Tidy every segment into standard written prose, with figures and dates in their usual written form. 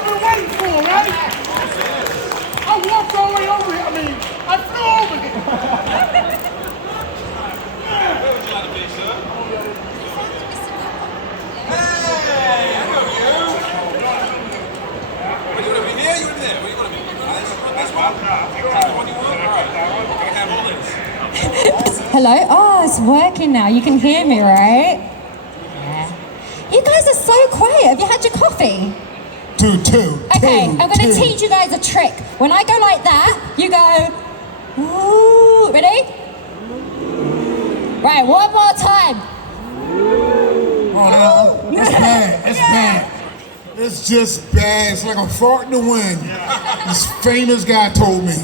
I've been waiting for, right? I walked all the way over here. I mean, I flew over here. Where would you like to be, sir? Hey, I know you. What, you want to be here? You want to be there? What do you want to be? This one? The one you want? All right. I can have all this. Hello? Oh, it's working now. You can hear me, right? Yeah. You guys are so quiet. Have you had your coffee? Okay, I'm going to teach you guys a trick. When I go like that, you go, ooh. Ready? Right, one more time. Oh, that's bad. That's bad. It's just bad. It's like a fart in the wind. This famous guy told me.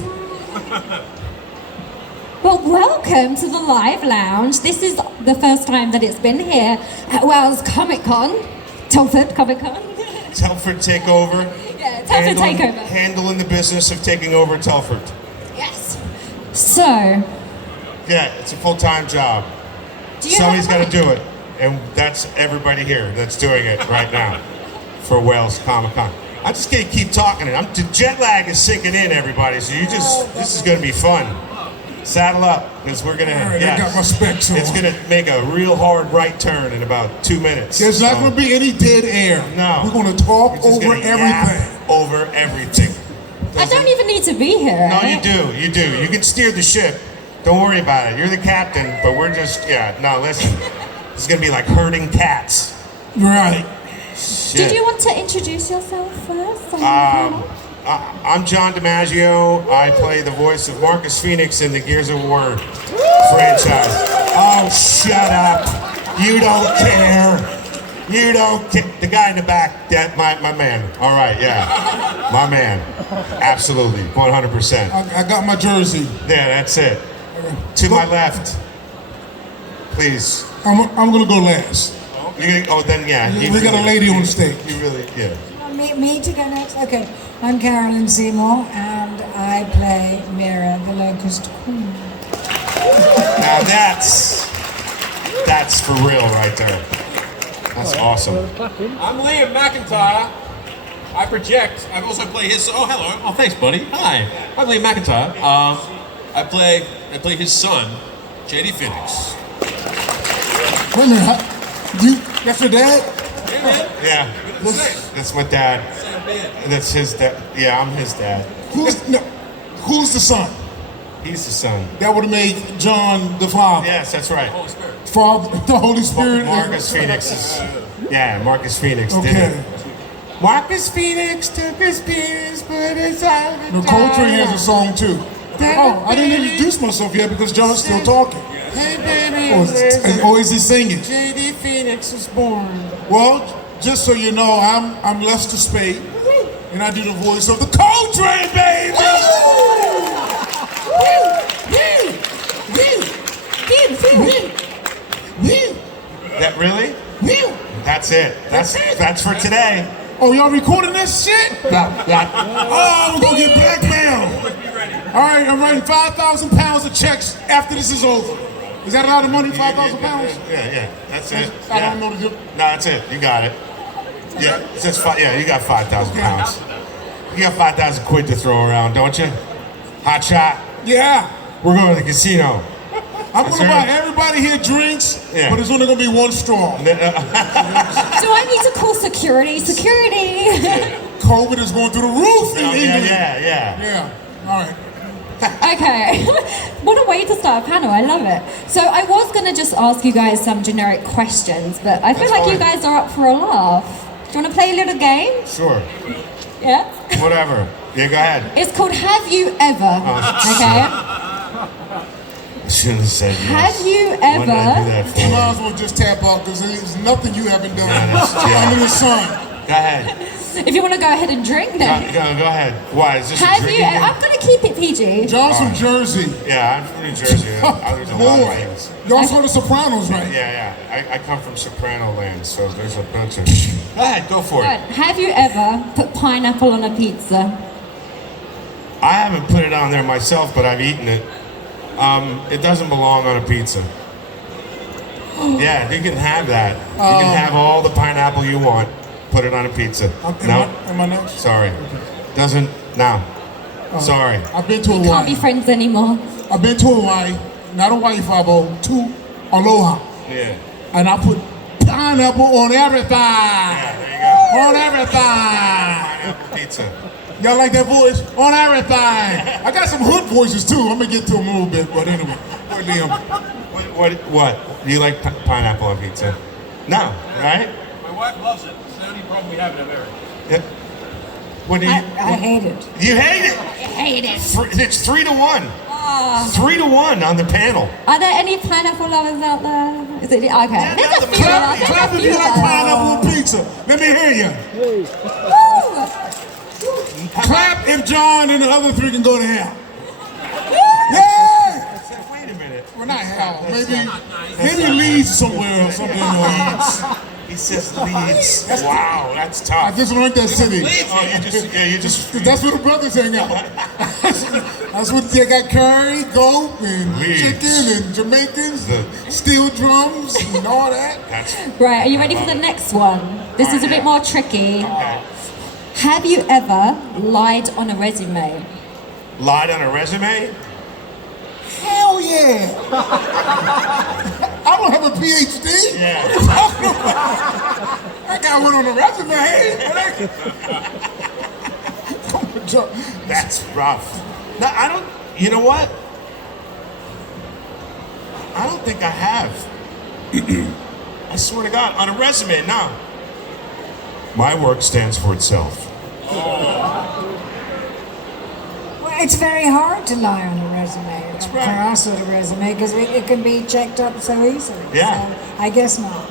Well, welcome to the Live Lounge. This is the first time that it's been here at Wales Comic Con, Telford Comic Con. Telford Takeover. Yeah, Telford Takeover. Handling the business of taking over Telford. Yes. So, Yeah, it's a full-time job. do you Somebody's have got to do it, and that's everybody here that's doing it right now for Wales Comic Con. I'm just gonna keep talking. The jet lag is sinking in, everybody. So this is gonna be fun. Saddle up, because we're gonna. All right, I got my specs on. It's gonna make a real hard right turn in about 2 minutes. There's not going to be any dead air. No. We're going to talk We're just over gonna yap everything. over everything. I don't even need to be here. No, right? you do. You can steer the ship. Don't worry about it. You're the captain, but we're just, no, listen. This is gonna be like herding cats. Right. Shit. Did you want to introduce yourself first? on the panel? I'm John DiMaggio. I play the voice of Marcus Phoenix in the Gears of War franchise. Oh, shut up. You don't care. You don't care. The guy in the back, that my man. All right, yeah. My man. Absolutely, 100%. I got my jersey. Yeah, that's it. To my left, please. I'm going to go last. Then yeah. We got a lady on the stage. You really, yeah. Me to go next? Okay. I'm Carolyn Seymour, and I play Mira, the Locust Queen. Now that's for real right there. That's awesome. I'm Liam McIntyre. I project. I also play his. Oh, hello. Oh, thanks, buddy. Hi. I'm Liam McIntyre. I play his son, JD Phoenix. Wait a minute. That's your dad? Yeah, man. Yeah. That's my dad. That's his dad. Yeah, I'm his dad. Who's the son? He's the son. That would have made John the father. Yes, that's right. Holy Spirit. Father, the Holy Spirit. Marcus Phoenix is. Yeah, Marcus Phoenix did Okay. it. Marcus Phoenix took his penis, but it's out. No, Coltrane has a song too. Oh, I didn't introduce myself yet because John's still talking. Hey, baby. Or is he singing? JD Phoenix was born. Well, just so you know, I'm Lester Spade, and I do the voice of the Coltrane, baby. That really? That's it. That's for today. Oh, y'all recording this shit? Oh, we're gonna get blackmailed. All right, I'm writing 5,000 pounds of checks after this is over. Is that a lot of money, 5,000 pounds? Yeah. That's it. I don't know the difference. No, that's it. You got it. Yeah, it's just yeah, you got 5,000 pounds. You got 5,000 quid to throw around, don't you? Hot shot. Yeah. We're going to the casino. I'm gonna buy everybody here drinks, Yeah. but it's only gonna be one straw. Do I need to call security? Security! COVID is going through the roof in England. Yeah. Yeah. All right. Okay, what a way to start a panel, I love it. So I was gonna just ask you guys some generic questions, but I feel That's like fine. you guys are up for a laugh. Do you wanna play a little game? Sure. Yeah? Whatever. Yeah, go ahead. It's called Have You Ever, okay? I shouldn't have said yes. Have you Why did I do ever, that for? You might as well just tap out because there's nothing you haven't done Yeah. under the sun. Go ahead. if you wanna go ahead and drink then. Go ahead. Why? Is this a Have you, drinking game? I'm gonna keep it PG. John's from Jersey. Yeah, I'm from New Jersey. There's a lot of Boy, things. y'all saw The Sopranos, right? Yeah. I come from Soprano land, so there's a bunch of... Go ahead, go for Right, it. have you ever put pineapple on a pizza? I haven't put it on there myself, but I've eaten it. It doesn't belong on a pizza. Yeah, you can have that. You can have all the pineapple you want. put it on a pizza. Am I next? Sorry. Doesn't, no. Sorry. I've been to Can't Hawaii. be friends anymore. I've been to Hawaii, not Hawaii 5-0, to Aloha. Yeah. And I put pineapple on everything. Yeah, there you go. On everything. Pineapple pizza. Y'all like that voice? On everything. I got some hood voices too. I'm gonna get to them a little bit, but anyway. What? Do you like pineapple on pizza? No, right? My wife loves it. It's the only problem we have in America. Yeah. What do you? I hate it. You hate it? I hate it. It's 3-1. 3-1 on the panel. Are there any pineapple lovers out there? Is it okay? Yeah, There's no, a the few. clap- There's Clap a if you few. like pineapple on pizza. Let me hear you. Woo! Clap if John and the other three can go to hell. Yeah. Wait a minute. Well, not hell. Maybe Leeds somewhere or something. He says Leeds. Wow, that's tough. I just learned that city. Oh, you just. That's where the brothers hang out. That's what they got curry, goat, and Leeds. chicken, and Jamaicans, steel drums, and all that. Right, are you ready for the next one? This is a bit more tricky. Okay. Have you ever lied on a resume? Lied on a resume? Hell yeah! I don't have a PhD. Yeah. What are you talking about? I got one on the resume. That's rough. No, I don't. You know what? I don't think I have. I swear to God, on a resume, no. My work stands for itself. Well, it's very hard to lie on a resume. right. For our sort of resume, because it can be checked up so easily. Yeah. So I guess not.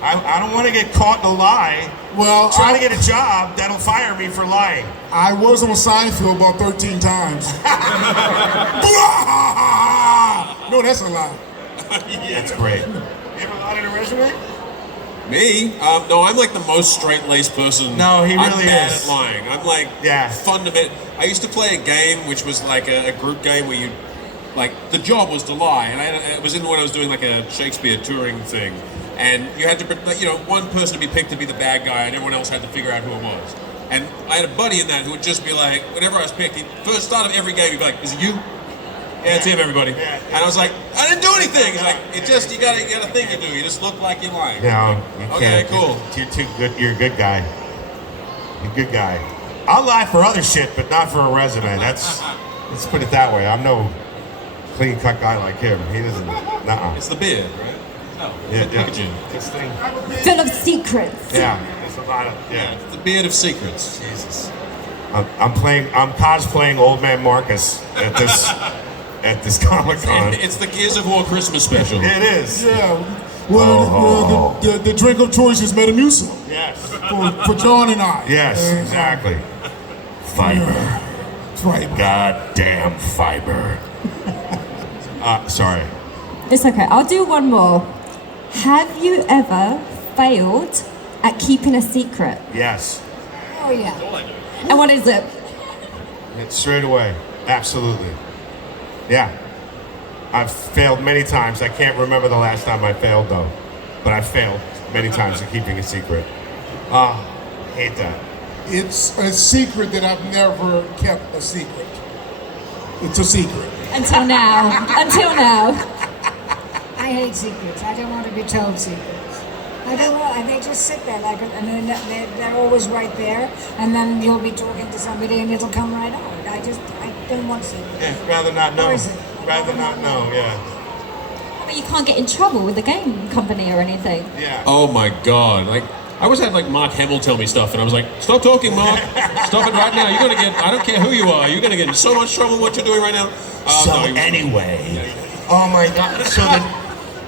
I don't want to get caught in a lie. Well, Trying to get a job that'll fire me for lying. I was on Seinfeld about 13 times. No, that's a lie. That's great. You ever lied on a resume? Me? No, I'm like the most straight-laced person. No, he I'm really bad is. at lying. I'm like Yeah. fundamental. I used to play a game which was like a group game where you, like, the job was to lie, and it was in when I was doing like a Shakespeare touring thing, and you had to, one person to be picked to be the bad guy, and everyone else had to figure out who it was. And I had a buddy in that who would just be like, whenever I was picked, first start of every game, he'd be like, "Is it you?" Yeah, it's him, everybody. Yeah. And I was like, I didn't do anything. He's like, you got a thing to do. You just look like you're lying. No, you Okay, can't. cool. You're too good. You're a good guy. You're a good guy. I'll lie for other shit, but not for a resume. Let's put it that way. I'm no clean-cut guy like him. He doesn't. Nuh-uh. It's the beard, right? No, Yeah, look at you. This thing. Full of secrets. Yeah. It's a lot of. Yeah. It's the beard of secrets. Jesus. I'm cosplaying Old Man Marcus at this Comic-Con. It's the Gears of War Christmas special. It is. Yeah. Well, the drink of choice is Metamucil Yes. for John and I. Yes, And, exactly. Fiber. That's right. Goddamn fiber. Sorry. It's okay. I'll do one more. Have you ever failed at keeping a secret? Yes. Oh yeah. And what is it? It's straight away. Absolutely. Yeah. I've failed many times. I can't remember the last time I failed though. But I failed many times at keeping a secret. Hate that. It's a secret that I've never kept a secret. It's a secret. Until now. Until now. I hate secrets. I don't want to be told secrets. I don't want, and they just sit there like, and then they're always right there, and then you'll be talking to somebody and it'll come right out. I don't want secrets. Yeah, rather not know. Or is it? Rather not know, yeah. But you can't get in trouble with the game company or anything. Yeah. Oh my God! Like I always had like Mark Hamill tell me stuff, and I was like, "Stop talking, Mark! Stop it right now! You're gonna get. I don't care who you are. You're gonna get in so much trouble with what you're doing right now." So no, he was- anyway, oh my God! So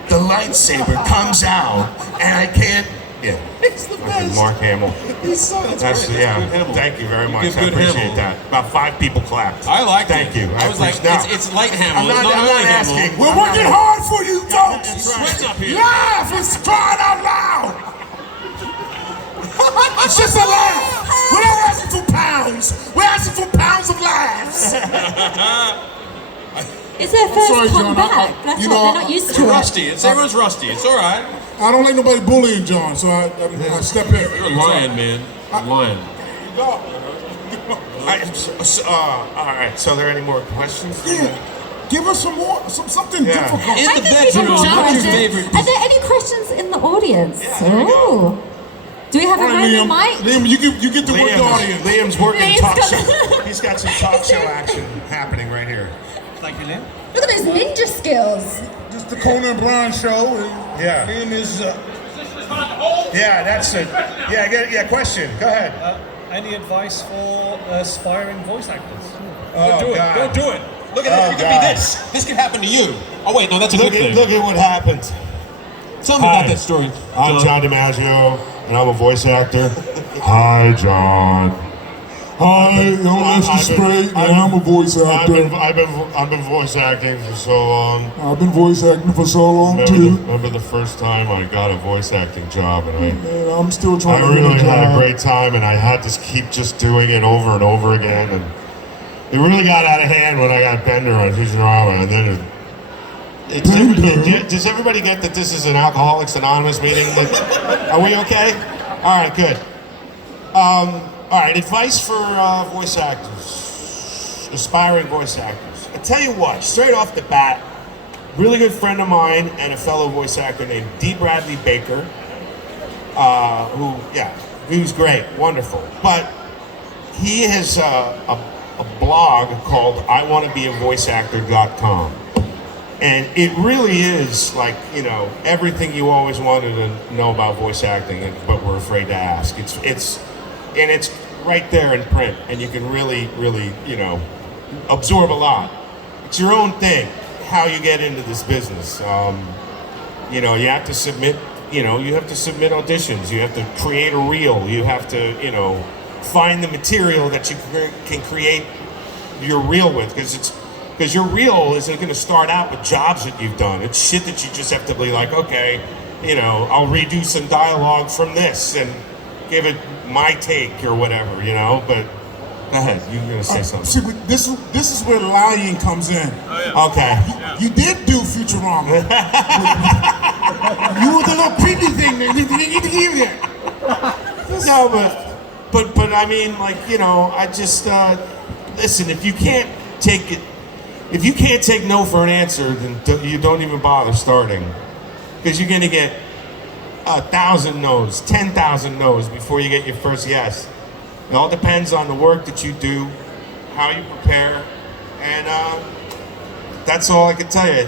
the lightsaber comes out, and I can't. Yeah, It's the best. Mark Hamill. He's so That's great. yeah. That's good Hamill. Thank you very You much. give I good appreciate Hamill. that. About 5 people clapped. I like Thank it. you. I was like, appreciate- it's light Hamill. I'm not, it's not I'm not early asking. Hamill. We're working hard for you, folks. That's right. Sweat's up here. Laugh! It's crying out loud! It's just a laugh! We're not asking for pounds! We're asking for pounds of laughs! It's their first sorry, John, comeback. That's you what know, they're not used It's to. rusty. It's everyone's rusty. It's all right. I don't like nobody bullying John, so I step in. You're a lion, man. A lion. All right, so are there any more questions? Yeah. Give us some more, something difficult. In I the can give you bedroom, more what's your questions. favorite? Are there any questions in the audience? Yeah, there we go. Ooh. Do we have All a right, roaming mic? Liam, you get to work the audience. Liam's working Liam's talk got- show. He's got some talk show action happening right here. Thank you, Lynn. Look at those ninja skills. Just the Conan Bryan show. Yeah. Liam is. Yeah, that's it. Yeah, question. Go ahead. Any advice for aspiring voice actors? Oh, Do it. God. Don't do it. Look at it. You could be this. This could happen to you. Oh wait, no, that's a good thing. Look at what happened. Tell me about that story. I'm John DiMaggio, and I'm a voice actor. Hi, John. Hi, Lester Spray. I'm a voice actor. I've been voice acting for so long. I've been voice acting for so long too, Remember the first time I got a voice acting job, and and I'm still trying I to get really a had a job. great time, and I had to keep just doing it over and over again, and it really got out of hand when I got Bender on Futurama, and then does everybody get that this is an Alcoholics Anonymous meeting? Are we okay? All right, good. All right, advice for voice actors, aspiring voice actors. I tell you what, straight off the bat, really good friend of mine and a fellow voice actor named D. Bradley Baker, he was great, wonderful. But he has a blog called iwannabeavoiceactor.com. And it really is like, everything you always wanted to know about voice acting, but were afraid to ask. It's right there in print, and you can really, absorb a lot. It's your own thing, how you get into this business. You have to submit, auditions. You have to create a reel. You have to, find the material that you can create your reel with, because your reel isn't going to start out with jobs that you've done. It's shit that you just have to be like, okay, I'll redo some dialogue from this and give it my take or whatever, but go ahead, you're going to say something. See, this is where lying comes in. Okay. You did do Futurama. You were the little creepy thing that you didn't give that. No, but I mean, I just, listen, if you can't take no for an answer, then you don't even bother starting. Because you're going to get 1,000 no's, 10,000 no's before you get your first yes. It all depends on the work that you do, how you prepare, and that's all I can tell you.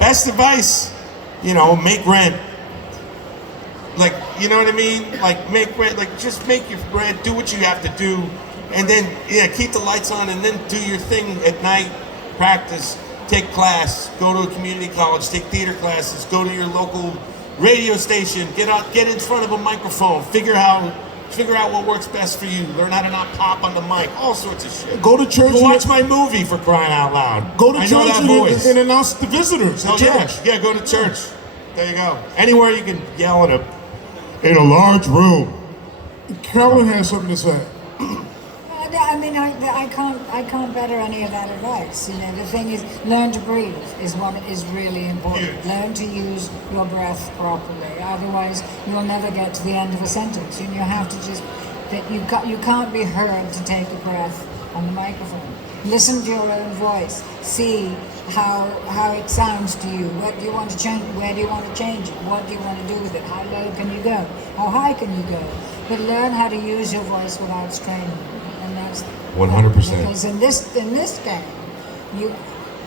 Best advice, make rent. You know what I mean? Make rent, just make your rent, do what you have to do, and then, keep the lights on, and then do your thing at night, practice, take class, go to a community college, take theater classes, go to your local radio station, get in front of a microphone, figure out what works best for you, learn how to not pop on the mic, all sorts of shit. Go to church. Go watch my movie, for crying out loud. Go to I church know that voice. and announce the visitors at church. Yeah, go to church. There you go. Anywhere you can yell in a large room. Carolyn has something to say. I can't better any of that advice. The thing is, learn to breathe is really important. Huge. Learn to use your breath properly. Otherwise, you'll never get to the end of a sentence. You have to you can't be heard to take a breath on the microphone. Listen to your own voice. See how it sounds to you. What do you want to change? Where do you want to change it? What do you want to do with it? How low can you go? How high can you go? But learn how to use your voice without straining. And that's 100%. Because in this game,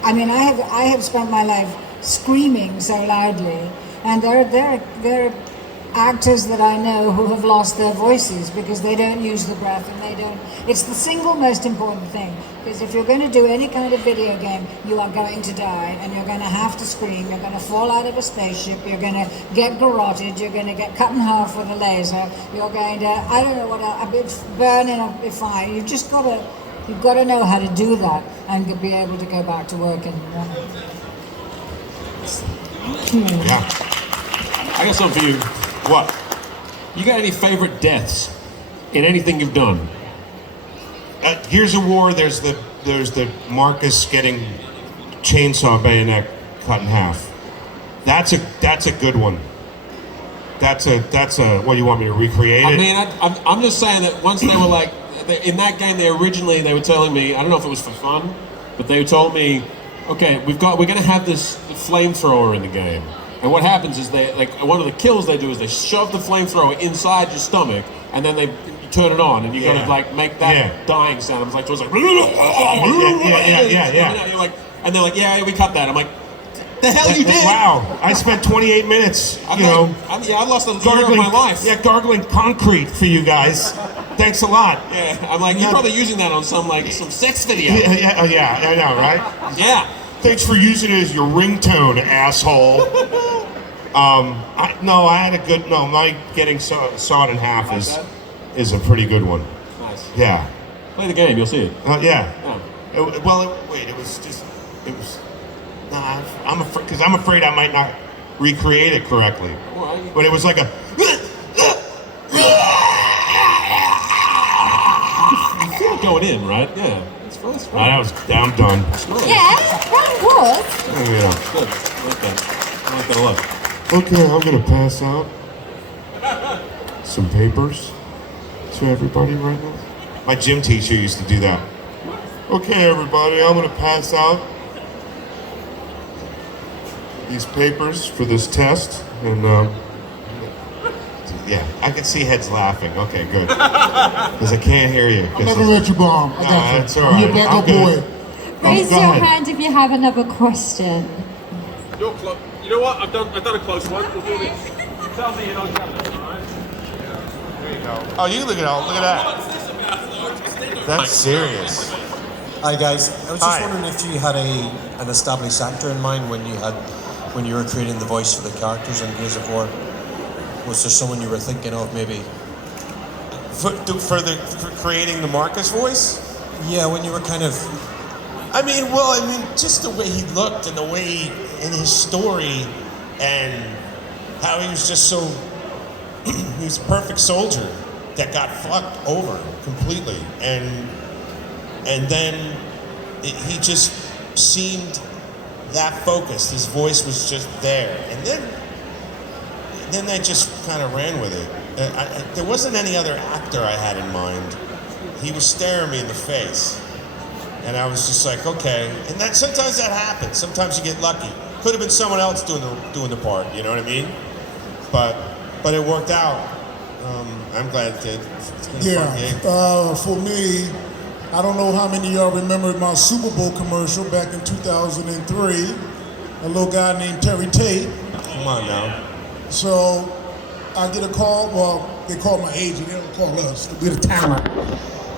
I have spent my life screaming so loudly, and there are actors that I know who have lost their voices because they don't use the breath, and they don't. It's the single most important thing, because if you're going to do any kind of video game, you are going to die, and you're going to have to scream. You're going to fall out of a spaceship. You're going to get garroted. You're going to get cut in half with a laser. You're going to, I don't know what, burn in a fire. You've got to know how to do that and be able to go back to work in the morning. Yeah. I got something for you. What? You got any favorite deaths in anything you've done? Gears of War. There's the Marcus getting chainsaw bayonet cut in half. That's a good one. That's a. What do you want me to recreate it? I mean, I'm just saying that once they were like, in that game, they were telling me, I don't know if it was for fun, but they told me, okay, we're going to have this flamethrower in the game, and what happens is one of the kills they do is they shove the flamethrower inside your stomach, and then they turn it on, and you got to like make that dying sound. I was like, yeah. You're like, and they're like, yeah, we cut that. I'm like, the hell you did? Wow, I spent 28 minutes, I lost a year of my life. Yeah, gargling concrete for you guys. Thanks a lot. Yeah, I'm like, you're probably using that on some sex video. Yeah, I know, right? Yeah. Thanks for using it as your ringtone, asshole. I had a good, my getting sawed in half is a pretty good one. Nice. Yeah. Play the game, you'll see it. Yeah. Yeah. I'm afraid, because I'm afraid I might not recreate it correctly. But it was like a. You feel it going in, right? Yeah. It's fun. I'm done. Yeah, round of applause. Oh, yeah. Good. I like that. I like that a lot. Okay, I'm gonna pass out some papers to everybody right now. My gym teacher used to do that. Okay, everybody, I'm gonna pass out these papers for this test, and yeah, I can see heads laughing. Okay, good, because I can't hear you. I'll never let you bomb. I got you. That's all right. You're back up, boy. Raise go your ahead. hand if you have another question. You're close. You know what? I've done a close one. We'll do this. Tell me and I'll tell it, all right? There you go. Oh, you look at that. That's serious. Hi guys, I was just Hi. wondering if you had an established actor in mind when you were creating the voice for the characters in Gears of War. Was there someone you were thinking of maybe? For creating the Marcus voice? Yeah, when you were kind of. I mean, just the way he looked and the way in his story and how he was just so, he was a perfect soldier that got fucked over completely. And then he just seemed that focused. His voice was just there. And then I just kind of ran with it. There wasn't any other actor I had in mind. He was staring me in the face. And I was just like, okay. And that sometimes that happens. Sometimes you get lucky. Could have been someone else doing the part. You know what I mean? But it worked out. I'm glad it did. It's been a fun game. For me, I don't know how many of y'all remember my Super Bowl commercial back in 2003. A little guy named Terry Tate. Come on now. So I get a call. Well, they call my agent. They don't call us. We're the talent.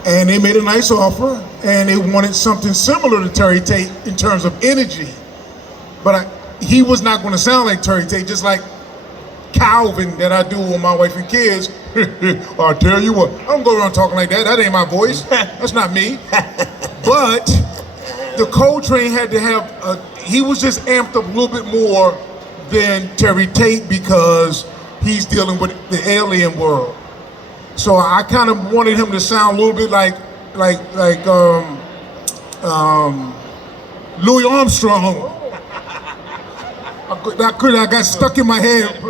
And they made a nice offer, and they wanted something similar to Terry Tate in terms of energy. But he was not going to sound like Terry Tate, just like Calvin that I do with my wife and kids. I'll tell you what, I don't go around talking like that. That ain't my voice. That's not me. But the Coltrane had to have, he was just amped up a little bit more than Terry Tate because he's dealing with the alien world. So I kind of wanted him to sound a little bit like Louis Armstrong. I got stuck in my head.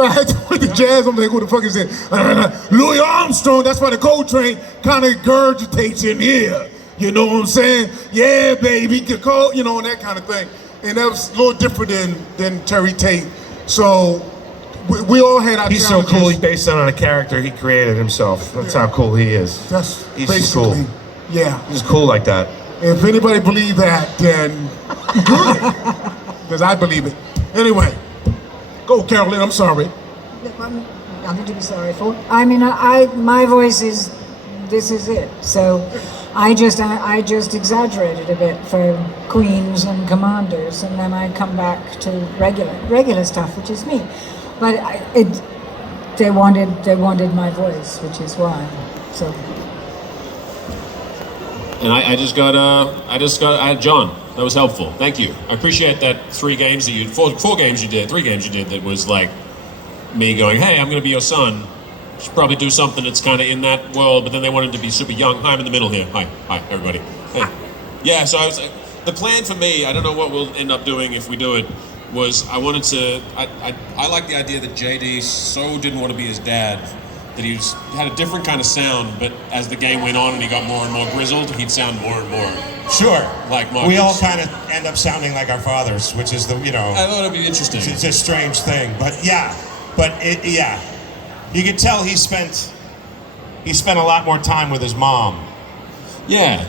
I had to put the jazz. I'm like, who the fuck is that? Louis Armstrong. That's why the Coltrane kind of regurgitates in here. You know what I'm saying? Yeah, baby, you know, and that kind of thing. And that was a little different than Terry Tate. So we all had our He's challenges. so cool. He based it on a character he created himself. That's how cool he is. He's just cool. Yeah. He's cool like that. If anybody believe that, then good. Because I believe it. Anyway, go, Carolyn. I'm sorry. Nothing to be sorry for. I mean, my voice is, this is it. So I just exaggerated a bit for queens and commanders, and then I come back to regular stuff, which is me. But they wanted my voice, which is why. So. And I had John. That was helpful. Thank you. I appreciate that 3 games you did that was like me going, hey, I'm going to be your son. Should probably do something that's kind of in that world, but then they wanted to be super young. Hi, I'm in the middle here. Hi, everybody. Hey. Yeah, so the plan for me, I don't know what we'll end up doing if we do it, was I wanted to, I like the idea that JD so didn't want to be his dad that he had a different kind of sound, but as the game went on and he got more and more grizzled, he'd sound more and more. Sure. Like Marcus. We all kind of end up sounding like our fathers, which is I thought it'd be interesting. It's a strange thing, but yeah. You could tell he spent a lot more time with his mom. Yeah.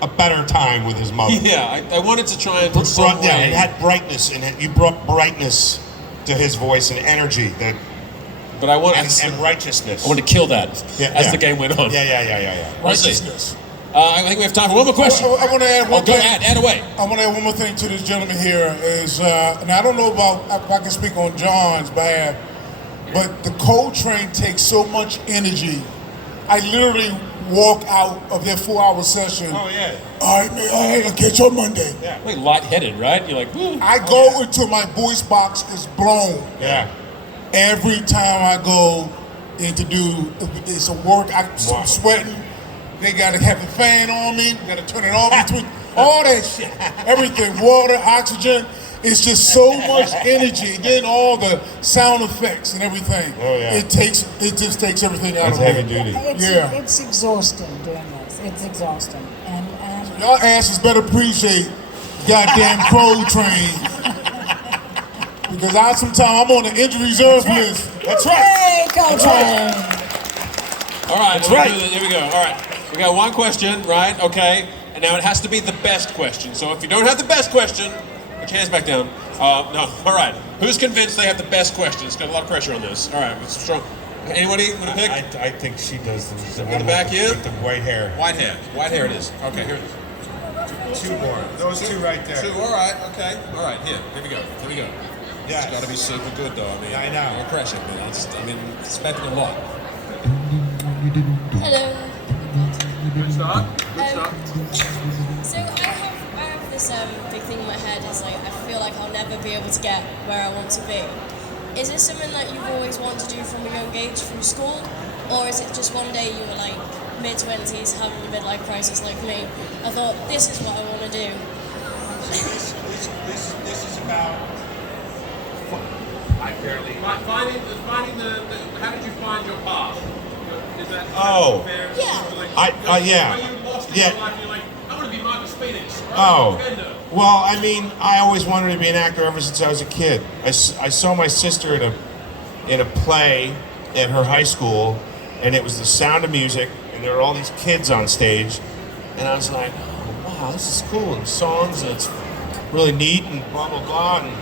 A better time with his mother. Yeah, I wanted to try and put some Yeah, it had brightness in it. You brought brightness to his voice and energy but I wanted and righteousness. I wanted to kill that as the game went on. Yeah. Righteousness. I think we have time for one more question. I want to add one thing. Add away. I want to add one more thing to this gentleman here is, and I don't know if I can speak on John's behalf, but the Coltrane takes so much energy. I literally walk out of their 4-hour session. Oh yeah. All right, man. All right, I'll catch you on Monday. Yeah. Like lightheaded, right? You're like, woo. I go until my voice box is blown. Yeah. Every time I go in to do, it's a work. I'm sweating. They got to have the fan on me. Got to turn it off. All that shit. Everything. Water, oxygen. It's just so much energy. Again, all the sound effects and everything. Oh yeah. It just takes everything out That's of heavy me. duty. It's exhausting doing this. It's exhausting. And Y'all asses better appreciate goddamn Coltrane. Because sometimes I'm on the injury reserve list. That's right. hey, Coltrane! All right, That's right. Here we go. All right, we got one question, right? Okay, and now it has to be the best question. So if you don't have the best question, put your hands back down. No. All right. Who's convinced they have the best question? It's got a lot of pressure on this. All right, it's strong. Anybody want to pick? I think she does. The In the back here? With the white hair. White hair. White hair it is. Okay, here it is. Two more. Those two right there. Two. All right. Okay. All right. Here we go. Yeah. It's got to be super good though. I mean, I know. No pressure, man. Expecting a lot. Hello. Good start. So I have this big thing in my head. Is like I feel like I'll never be able to get where I want to be. Is this something that you've always wanted to do from a young age, from school, or is it just one day you were like mid-20s having a midlife crisis like me? I thought this is what I want to do. This is about. I barely. Finding the how did you find your path? Is that Oh. fair? Yeah. Yeah. Are you lost in Yeah. your life and you're like, I want to be Marcus Phoenix. Oh, well, I mean, I always wanted to be an actor ever since I was a kid. I saw my sister in a play at her high school, and it was The Sound of Music, and there were all these kids on stage, and I was like, oh, wow, this is cool, and songs, and it's really neat, and blah, blah, blah, and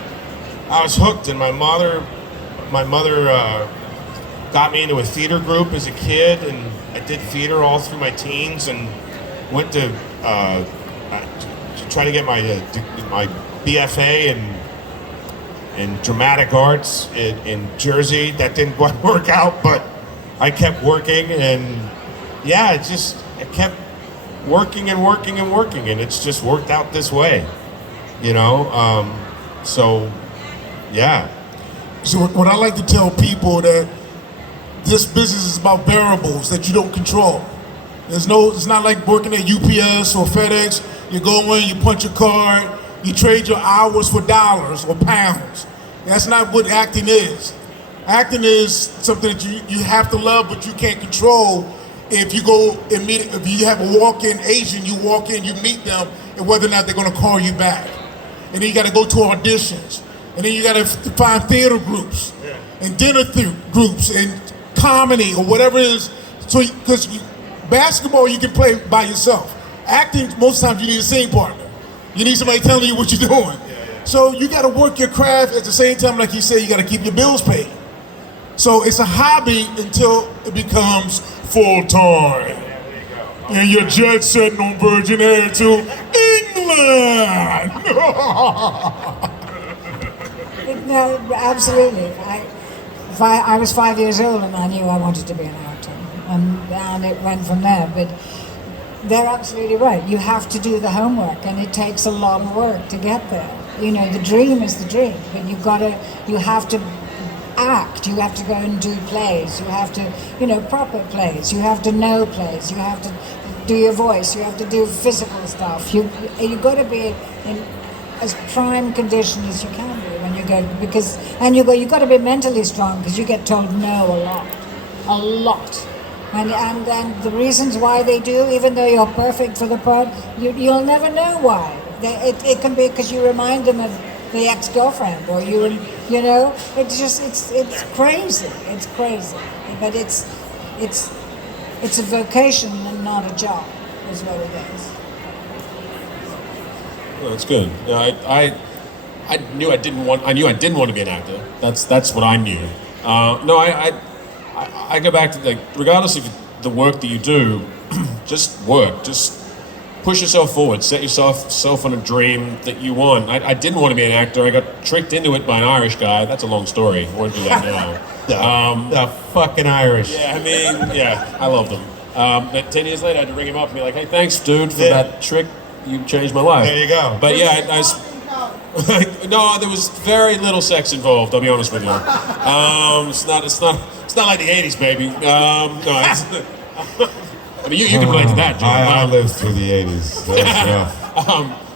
I was hooked, and my mother got me into a theater group as a kid, and I did theater all through my teens, and went to try to get my BFA in dramatic arts in Jersey. That didn't quite work out, but I kept working, and yeah, I kept working and working and working, and it's just worked out this way, so yeah. So what I like to tell people that this business is about variables that you don't control. It's not like working at UPS or FedEx. You go in, you punch a card, you trade your hours for dollars or pounds. That's not what acting is. Acting is something that you have to love, but you can't control. If you go and meet, if you have a walk-in Asian, you walk in, you meet them, and whether or not they're going to call you back. And then you got to go to auditions. And then you got to find theater groups and dinner groups and comedy or whatever it is. So, because basketball you can play by yourself. Acting, most times you need a singing partner. You need somebody telling you what you're doing. So you got to work your craft at the same time, like you said, you got to keep your bills paid. So it's a hobby until it becomes full time. And you're jet setting on Virgin Air to England. No, absolutely. I was 5 years old and I knew I wanted to be an actor, and it went from there. But they're absolutely right. You have to do the homework, and it takes a lot of work to get there. The dream is the dream, but you have to act. You have to go and do plays. You have to, proper plays. You have to know plays. You have to do your voice. You have to do physical stuff. You got to be in as prime condition as you can be when you go, because you got to be mentally strong because you get told no a lot. And the reasons why they do, even though you're perfect for the part, you'll never know why. It can be because you remind them of the ex-girlfriend, or it's crazy. It's crazy, but it's a vocation and not a job, is what it is. Well, that's good. Yeah, I knew I didn't want to be an actor. That's what I knew. No, I go back to, like, regardless of the work that you do, just work. Just push yourself forward. Set yourself on a dream that you want. I didn't want to be an actor. I got tricked into it by an Irish guy. That's a long story. I won't do that now. The fucking Irish. Yeah, I mean, yeah, I love them. But 10 years later, I had to ring him up and be like, "Hey, thanks, dude, for that trick. You changed my life." There you go. But yeah, no, there was very little sex involved. I'll be honest with you. It's not like the '80s, baby. No, I mean, you can relate to that, John. I lived through the '80s.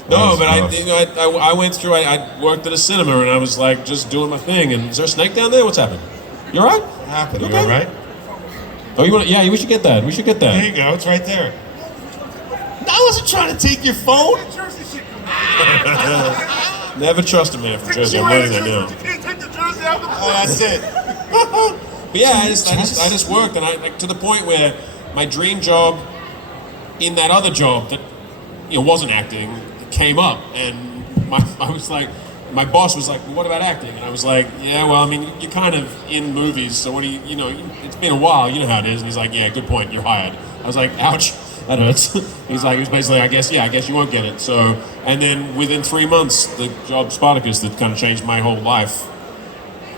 No, but I went through. I worked at a cinema, and I was like just doing my thing. And is there a snake down there? What's happened? You all right? What happened? Okay. You all right? Oh, you want? Yeah, we should get that. We should get that. There you go. It's right there. I wasn't trying to take your phone. Never trust a man from Jersey. I'm learning that now. Oh, that's it. But yeah, I just worked, and to the point where my dream job in that other job that wasn't acting came up, and I was like, my boss was like, "Well, what about acting?" And I was like, "Yeah, well, I mean, you're kind of in movies, so what do you it's been a while, you know how it is." And he's like, "Yeah, good point, you're hired." I was like, "Ouch, that hurts." He was basically, I guess you won't get it. So, and then within 3 months, the job Spartacus that kind of changed my whole life,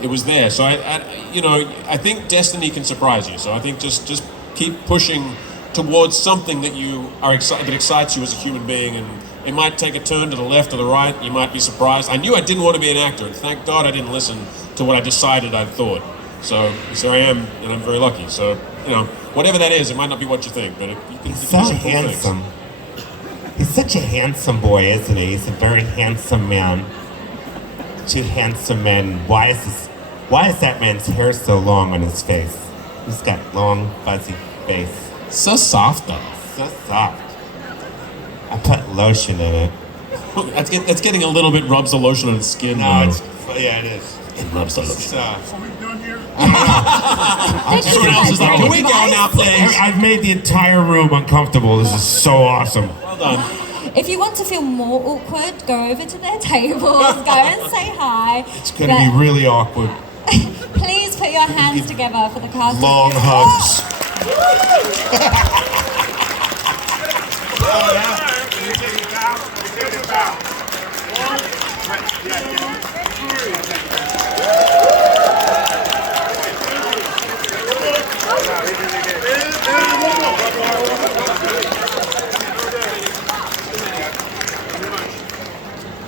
it was there. So I think destiny can surprise you. So I think just keep pushing towards something that that excites you as a human being, and it might take a turn to the left or the right. You might be surprised. I knew I didn't want to be an actor, and thank God I didn't listen to what I decided I thought. So here I am, and I'm very lucky. So whatever that is, it might not be what you think, but He's so handsome. He's such a handsome boy, isn't he? He's a very handsome man. Two handsome men. Why is that man's hair so long on his face? He's got long, fuzzy face. So soft, though. So soft. I put lotion in it. That's getting a little bit rubs the lotion on its skin. No, it is. It rubs the lotion. So we done here? Everyone else is like, "Can we go now, please?" I've made the entire room uncomfortable. This is so awesome. Well done. If you want to feel more awkward, go over to their tables, go and say hi. It's going to be really awkward. Please put your hands together for the cast. Long hugs.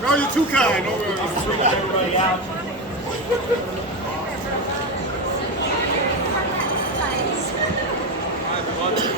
No, you're too kind. Everybody out. Hi everyone.